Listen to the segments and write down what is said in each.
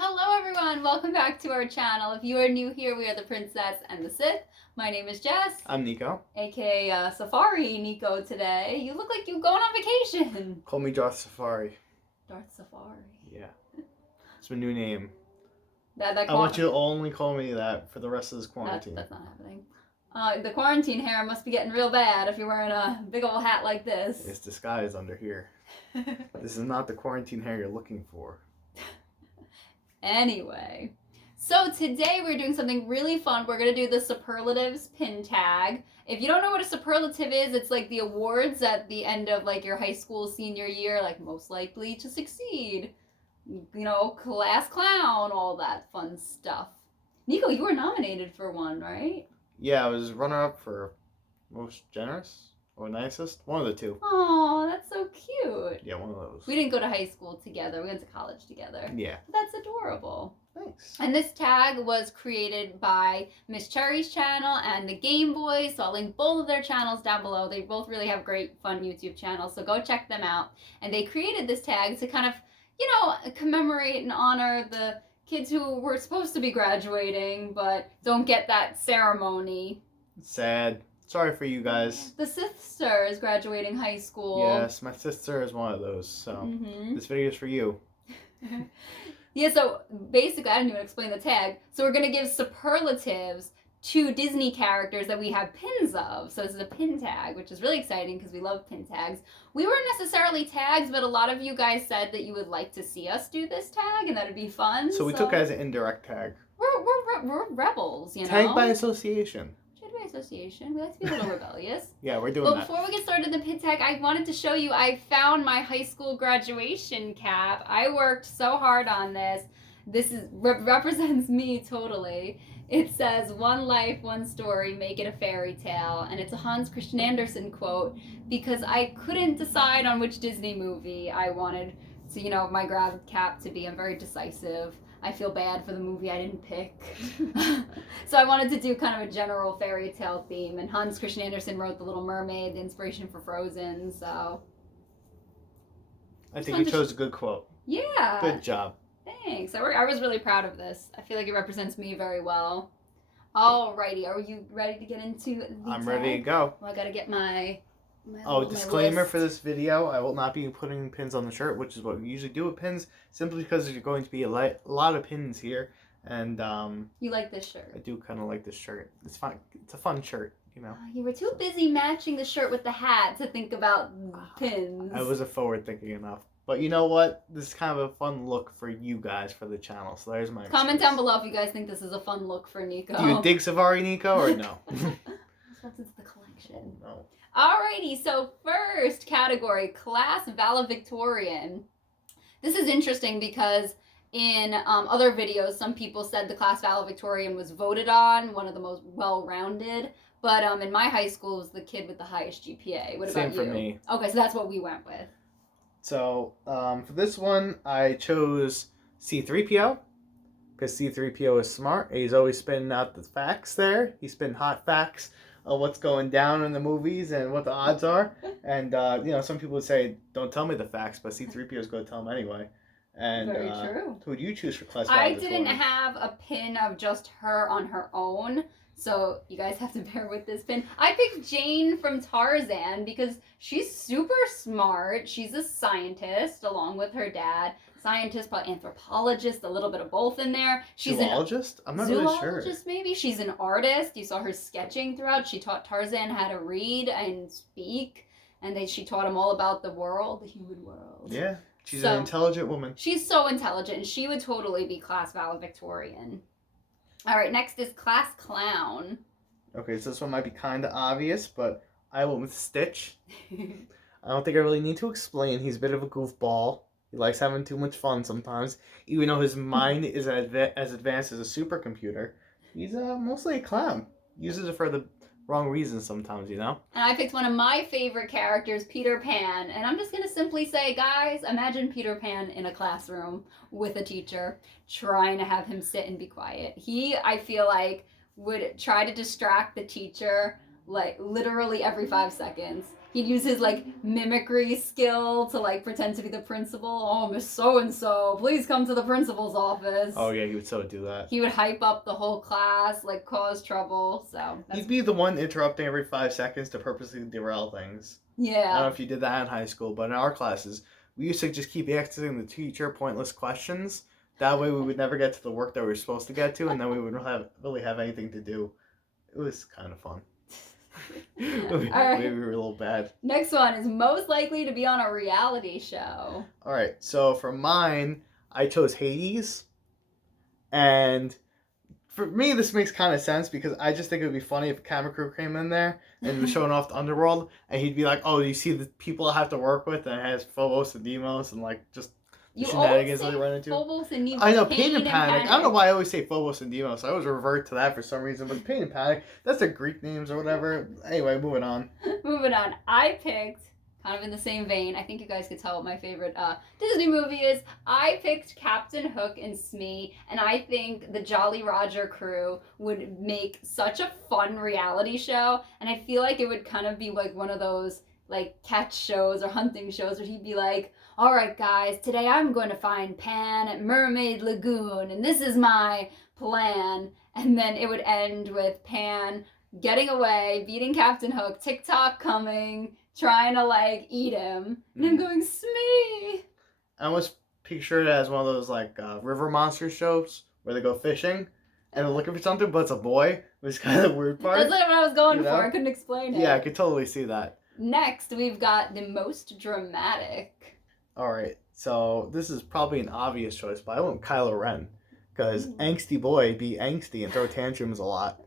Hello everyone, welcome back to our channel. If you are new here, we are the Princess and the Sith. My name is Jess. I'm Nico. AKA Safari Nico today. You look like you're going on vacation. Call me Darth Safari. Darth Safari. Yeah. It's my new name. I want you to only call me that for the rest of this quarantine. That's not happening. The quarantine hair must be getting real bad if you're wearing a big old hat like this. It's disguised under here. This is not the quarantine hair you're looking for. Anyway, so today we're doing something really fun. We're going to do the Superlatives pin tag. If you don't know what a superlative is, it's like the awards at the end of like your high school senior year, like most likely to succeed, you know, class clown, all that fun stuff. Nico, you were nominated for one, right? Yeah, I was runner-up for most generous or nicest. One of the two. Oh, that's so cute. Yeah, one of those. We didn't go to high school together. We went to college together. Yeah. That's adorable. Thanks. And this tag was created by Miss Cherry's channel and the Game Boys, so I'll link both of their channels down below. They both really have great, fun YouTube channels, so go check them out. And they created this tag to kind of, you know, commemorate and honor the kids who were supposed to be graduating but don't get that ceremony. It's sad. Sorry for you guys. The sister is graduating high school. Yes, my sister is one of those, so this video is for you. Yeah, so basically, I didn't even explain the tag. So we're going to give superlatives to Disney characters that we have pins of. So this is a pin tag, which is really exciting because we love pin tags. We weren't necessarily tags, but a lot of you guys said that you would like to see us do this tag and that would be fun. So we took it as an indirect tag. We're rebels, you know? Tag by association. By association. We like to be a little rebellious. Yeah, we're doing that. But Before we get started in the pin tag, I wanted to show you I found my high school graduation cap. I worked so hard on this. This is represents me totally. It says, "One life, one story, make it a fairy tale." And it's a Hans Christian Andersen quote because I couldn't decide on which Disney movie I wanted to, you know, my grad cap to be. I'm very decisive. I feel bad for the movie I didn't pick. So I wanted to do kind of a general fairy tale theme. And Hans Christian Andersen wrote The Little Mermaid, the inspiration for Frozen, so. I think you chose a good quote. Yeah. Good job. Thanks. I was really proud of this. I feel like it represents me very well. Alrighty, are you ready to get into the I'm tag? ready to go. Well, I gotta get my disclaimer list. for this video, I will not be putting pins on the shirt, which is what we usually do with pins, simply because there's going to be a lot of pins here, and You like this shirt? I do kind of like this shirt. It's fun. It's a fun shirt, you know. You were too busy matching the shirt with the hat to think about pins. I wasn't forward thinking enough. But you know what? This is kind of a fun look for you guys for the channel, so there's my Comment excuse. down below if you guys think this is a fun look for Nico. Do you dig Safari Nico or no? What's into the collection? No. Alrighty, so first category, class valedictorian. This is interesting because in other videos, some people said the class valedictorian was voted on, one of the most well-rounded. But in my high school, it was the kid with the highest GPA. What about you? Same for me. Okay, so that's what we went with. So for this one, I chose C-3PO. Because C-3PO is smart. He's always spinning out the facts there. He's spinning hot facts of what's going down in the movies and what the odds are. And, you know, some people would say, don't tell me the facts, but C-3PO is going to tell them anyway. And Very true. Who would you choose for class I valedictorian? didn't have a pin of just her on her own, so you guys have to bear with this pin. I picked Jane from Tarzan because she's super smart. She's a scientist along with her dad. Scientist, but anthropologist, a little bit of both in there. She's zoologist? I'm not really sure. Zoologist, maybe. She's an artist. You saw her sketching throughout. She taught Tarzan how to read and speak, and she taught him all about the world, the human world. Yeah, she's an intelligent woman. She's so intelligent, and she would totally be class valedictorian. All right, next is class clown. Okay, so this one might be kind of obvious, but I went with Stitch. I don't think I really need to explain. He's a bit of a goofball. He likes having too much fun sometimes. Even though his mind is as advanced as a supercomputer, he's mostly a clown. Uses it for the wrong reasons sometimes, you know? And I picked one of my favorite characters, Peter Pan. And I'm just going to simply say, guys, imagine Peter Pan in a classroom with a teacher trying to have him sit and be quiet. He, I feel like, would try to distract the teacher like literally every 5 seconds. He'd use his like mimicry skill to like pretend to be the principal. Oh, Miss So and So, please come to the principal's office. Oh yeah, he would so do that. He would hype up the whole class, like cause trouble. So he'd be the one interrupting every 5 seconds to purposely derail things. I don't know yeah. if you did that in high school, but in our classes, we used to just keep asking the teacher pointless questions. That way, we would never get to the work that we were supposed to get to, and then we wouldn't really have anything to do. It was kind of fun. Maybe we were a little bad. Next one is most likely to be on a reality show. All right, so for mine, I chose Hades, and for me, this makes kind of sense because I just think it would be funny if a camera crew came in there and was showing off the underworld, and he'd be like, "Oh, you see the people I have to work with, and it has Phobos and Deimos, and like just the shenanigans that they run into." Phobos and Deimos. I know, Pain and Panic. I don't know why I always say Phobos and Deimos. I always revert to that for some reason, but Pain and Panic, that's their Greek names or whatever. Anyway, moving on. Moving on. I picked, kind of in the same vein, I think you guys could tell what my favorite Disney movie is. I picked Captain Hook and Smee, and I think the Jolly Roger crew would make such a fun reality show, and I feel like it would kind of be like one of those like catch shows or hunting shows where he'd be like, "All right, guys, today I'm going to find Pan at Mermaid Lagoon, and this is my plan." And then it would end with Pan getting away, beating Captain Hook, TikTok coming, trying to like eat him, and I'm going, "Smee." I almost picture it as one of those like river monster shows where they go fishing and they're looking for something, but it's a boy, which is kind of the weird part. That's what I was going You know? for. I couldn't explain it. Yeah, I could totally see that. Next, we've got the most dramatic. All right, so this is probably an obvious choice, but I went with Kylo Ren because angsty boy be angsty and throw tantrums a lot.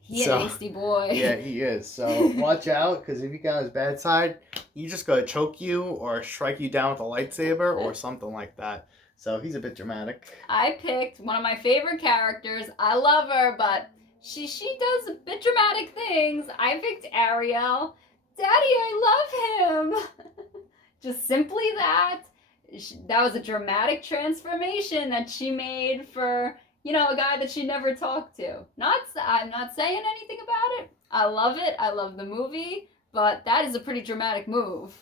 He an angsty boy. Yeah, he is. So watch out, because if you got his bad side, he's just gonna choke you or strike you down with a lightsaber or something like that. So he's a bit dramatic. I picked one of my favorite characters. I love her, but she does a bit dramatic things. I picked Ariel. Daddy, I love him. Just simply that. That was a dramatic transformation that she made for, you know, a guy that she never talked to. I'm not saying anything about it. I love it. I love the movie, but that is a pretty dramatic move.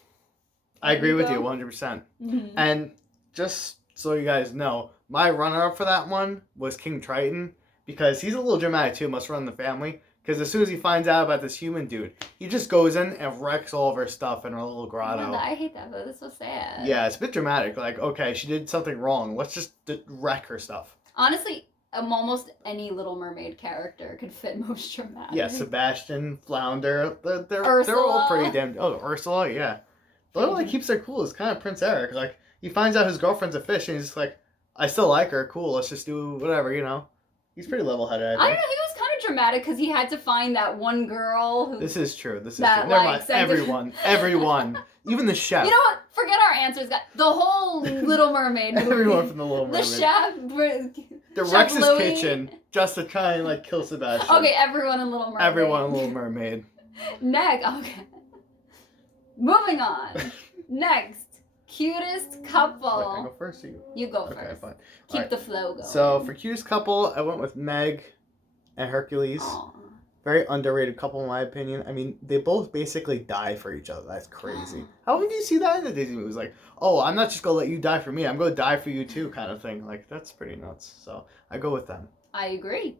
I agree with you 100%. Mm-hmm. And just so you guys know, my runner-up for that one was King Triton, because he's a little dramatic too, must run the family. Because as soon as he finds out about this human dude, he just goes in and wrecks all of her stuff in her little grotto. I hate that, though. That's so sad. Yeah, it's a bit dramatic. Like, okay, she did something wrong. Let's just wreck her stuff. Honestly, almost any Little Mermaid character could fit most dramatic. Yeah, Sebastian, Flounder, they're Ursula. all pretty damn... Oh, Ursula, yeah. The only one that keeps her cool is kind of Prince Eric. Like, he finds out his girlfriend's a fish, and he's just like, I still like her, cool, let's just do whatever, you know? He's pretty level-headed, I think. I don't know, he was kind of dramatic because he had to find that one girl who... This is true, Never like, mind, everyone. Even the chef. You know what? Forget our answers. The whole Little Mermaid movie. Everyone from the Little Mermaid. The chef... The Chef Rex's Louis. kitchen, just to try and, like, kill Sebastian. Okay, everyone in Little Mermaid. Everyone in Little Mermaid. Next, okay. Moving on. Next, cutest couple. Wait, I go first or you? You go Okay, first. fine. Keep Alright. the flow going. So, for cutest couple, I went with Meg and Hercules. Aw. Very underrated couple, in my opinion. I mean, they both basically die for each other. That's crazy. How often do you see that in the Disney movies? Like, oh, I'm not just going to let you die for me. I'm going to die for you too, kind of thing. Like, that's pretty nuts. So, I go with them. I agree.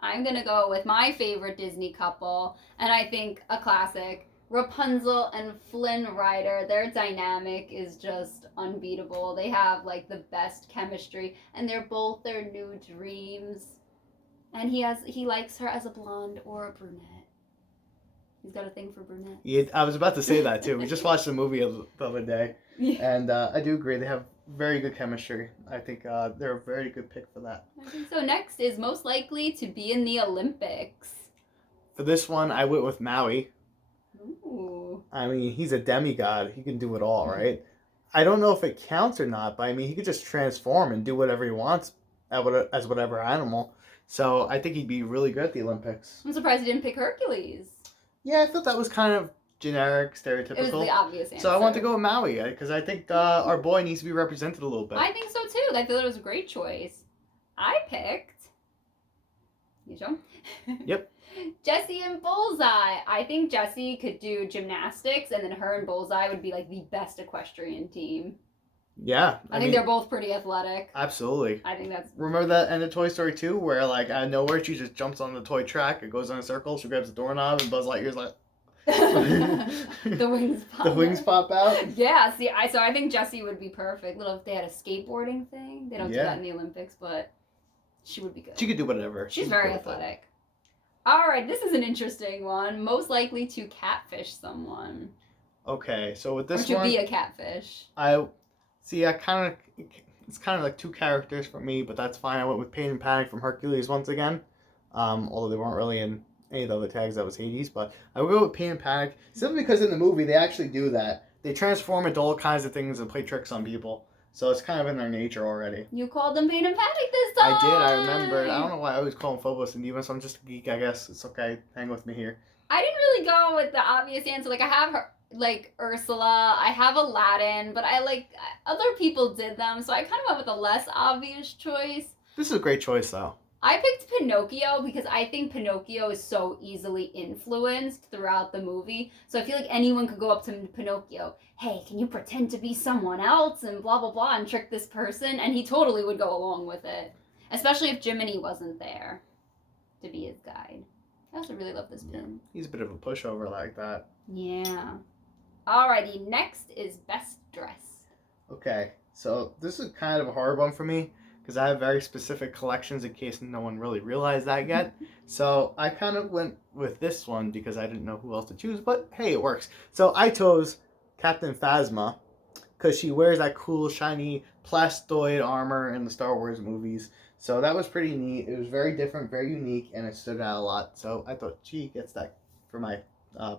I'm going to go with my favorite Disney couple, and I think a classic, Rapunzel and Flynn Rider. Their dynamic is just unbeatable. They have, like, the best chemistry, and they're both their new dreams. And he likes her as a blonde or a brunette. He's got a thing for brunettes. Yeah, I was about to say that too. We just watched the movie the other day, Yeah. and I do agree. They have very good chemistry. I think they're a very good pick for that. I think so. Next is most likely to be in the Olympics. For this one, I went with Maui. Ooh. I mean, he's a demigod. He can do it all, right? I don't know if it counts or not, but I mean, he could just transform and do whatever he wants as whatever animal. So I think he'd be really good at the Olympics. I'm surprised you didn't pick Hercules. Yeah, I thought that was kind of generic, stereotypical. It was the obvious answer. So I want to go with Maui because I think our boy needs to be represented a little bit. I think so too. I thought it was a great choice. I picked You sure? Yep. Jessie and Bullseye. I think Jessie could do gymnastics, and then her and Bullseye would be like the best equestrian team. Yeah. I think they're both pretty athletic. Absolutely. I think that's... Remember that end of Toy Story 2 where, like, out of nowhere, she just jumps on the toy track, it goes in a circle, she grabs the doorknob, and Buzz Lightyear's like... the wings pop The wings pop out? Yeah, see, I think Jessie would be perfect. Little if they had a skateboarding thing. They don't do that in the Olympics, but she would be good. She could do whatever. She's very athletic. Alright, this is an interesting one. Most likely to catfish someone. Okay, so with this or to one... be a catfish. It's kind of like two characters for me, but that's fine. I went with Pain and Panic from Hercules once again. Although they weren't really in any of the other tags that was Hades, but I would go with Pain and Panic simply because in the movie they actually do that. They transform into all kinds of things and play tricks on people. So it's kind of in their nature already. You called them Pain and Panic this time! I did, I remembered. I don't know why I always call them Phobos and Deimos. I'm just a geek, I guess. It's okay. Hang with me here. I didn't really go with the obvious answer. Like, I have her, like, Ursula. I have Aladdin. But other people did them. So I kind of went with a less obvious choice. This is a great choice, though. I picked Pinocchio because I think Pinocchio is so easily influenced throughout the movie. So I feel like anyone could go up to Pinocchio. Hey, can you pretend to be someone else and blah, blah, blah and trick this person? And he totally would go along with it. Especially if Jiminy wasn't there to be his guide. I also really love this pin. He's a bit of a pushover like that. Yeah. Alrighty, next is Best Dressed. Okay, so this is kind of a hard one for me. Because I have very specific collections in case no one really realized that yet. So I kind of went with this one because I didn't know who else to choose. But hey, it works. So I chose Captain Phasma because she wears that cool, shiny plastoid armor in the Star Wars movies. So that was pretty neat. It was very different, very unique, and it stood out a lot. So I thought she gets that for my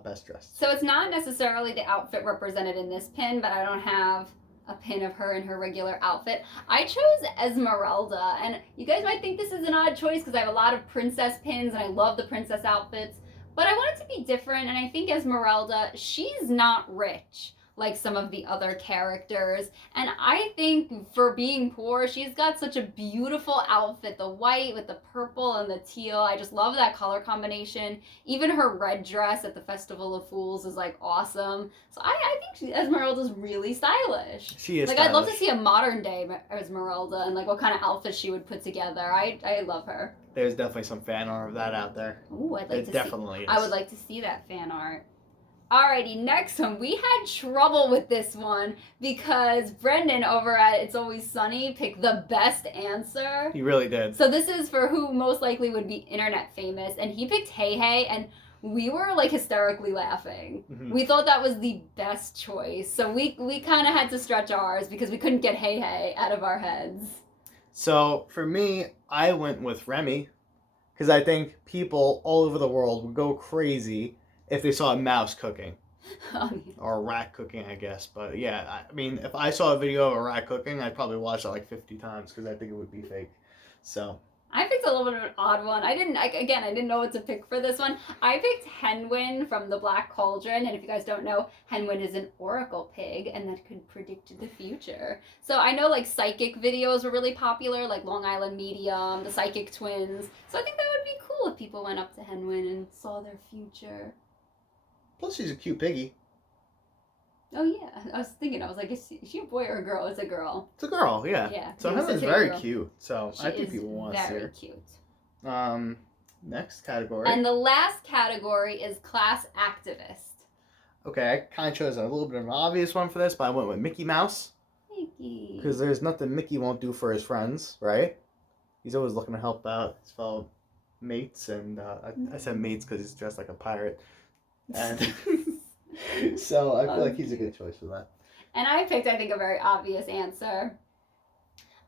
best dressed. So it's not necessarily the outfit represented in this pin, but I don't have a pin of her in her regular outfit. I chose Esmeralda, and you guys might think this is an odd choice because I have a lot of princess pins and I love the princess outfits, but I want it to be different, and I think Esmeralda, she's not rich like some of the other characters, and I think for being poor, she's got such a beautiful outfit, the white with the purple and the teal. I just love that color combination. Even her red dress at the Festival of Fools is like awesome. So I think Esmeralda's really stylish. She is like stylish. I'd love to see a modern day Esmeralda and like what kind of outfit she would put together. I love her. There's definitely some fan art of that out there. Ooh, I'd like to definitely see. is. I would like to see that fan art. Alrighty, next one. We had trouble with this one because Brendan over at It's Always Sunny picked the best answer. He really did. So this is for who most likely would be internet famous, and he picked Hey Hey, and we were like hysterically laughing. Mm-hmm. We thought that was the best choice. So we kind of had to stretch ours because we couldn't get Hey Hey out of our heads. So for me, I went with Remy because I think people all over the world would go crazy if they saw a mouse cooking. Or a rat cooking, I guess. But yeah, I mean, if I saw a video of a rat cooking, I'd probably watch it like 50 times because I think it would be fake. So I picked a little bit of an odd one. I didn't know what to pick for this one. I picked Henwin from The Black Cauldron, and if you guys don't know, Henwin is an oracle pig, and that could predict the future. So I know like psychic videos were really popular, like Long Island Medium, the Psychic Twins. So I think that would be cool if people went up to Henwin and saw their future. Plus, she's a cute piggy. Oh yeah, I was like, is she a boy or a girl? It's a girl. It's a girl, yeah. Yeah. So Henwin's very cute. So She I think is people want to see her. very cute. Next category. And the last category is class activist. Okay, I kind of chose a little bit of an obvious one for this, but I went with Mickey Mouse. Mickey. Because there's nothing Mickey won't do for his friends, right? He's always looking to help out his fellow mates, and I said mates because he's dressed like a pirate. And so I feel like he's a good choice for that. And I picked, I think, a very obvious answer.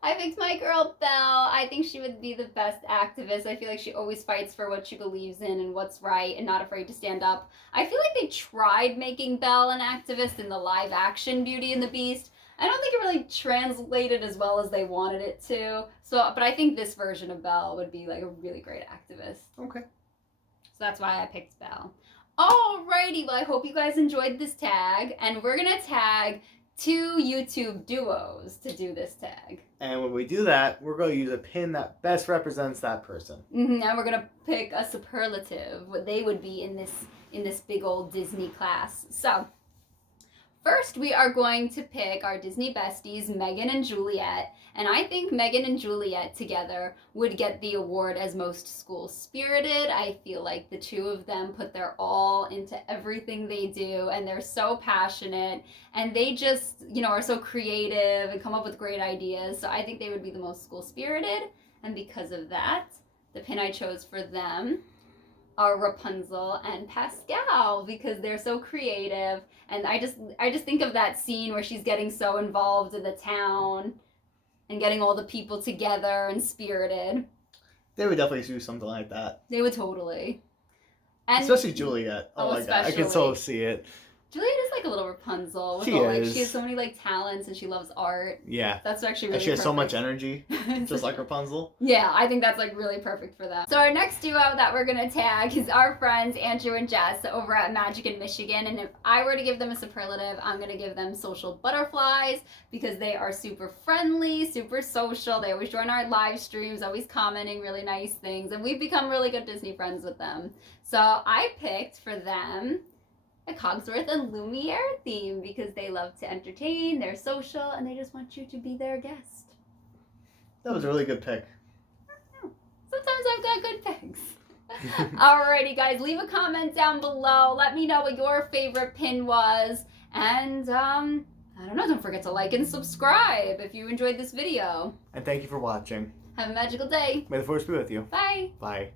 I picked my girl Belle. I think she would be the best activist. I feel like she always fights for what she believes in and what's right and not afraid to stand up. I feel like they tried making Belle an activist in the live action Beauty and the Beast. I don't think it really translated as well as they wanted it to. But I think this version of Belle would be like a really great activist. Okay. So that's why I picked Belle. Alrighty, well I hope you guys enjoyed this tag, and we're gonna tag 2 YouTube duos to do this tag. And when we do that, we're going to use a pin that best represents that person. And we're going to pick a superlative, what they would be in this big old Disney class. So, first we are going to pick our Disney besties, Megan and Juliet. And I think Megan and Juliet together would get the award as most school-spirited. I feel like the two of them put their all into everything they do, and they're so passionate, and they just, are so creative and come up with great ideas. So I think they would be the most school-spirited, and because of that, the pin I chose for them are Rapunzel and Pascal, because they're so creative. And I just think of that scene where she's getting so involved in the town and getting all the people together and spirited. They would definitely do something like that. They would totally. And especially Juliet. Oh my god, I can so see it. Juliet is like a little Rapunzel. With she has so many talents, and she loves art. Yeah. That's actually really and she has perfect. so much energy, just like Rapunzel. Yeah, I think that's really perfect for them. So our next duo that we're going to tag is our friends Andrew and Jess over at Magic in Michigan. And if I were to give them a superlative, I'm going to give them social butterflies, because they are super friendly, super social. They always join our live streams, always commenting really nice things. And we've become really good Disney friends with them. So I picked for them a Cogsworth and Lumiere theme, because they love to entertain, they're social, and they just want you to be their guest. That was a really good pick. Sometimes I've got good picks. Alrighty, guys, leave a comment down below. Let me know what your favorite pin was. And, I don't know, don't forget to like and subscribe if you enjoyed this video. And thank you for watching. Have a magical day. May the Force be with you. Bye. Bye.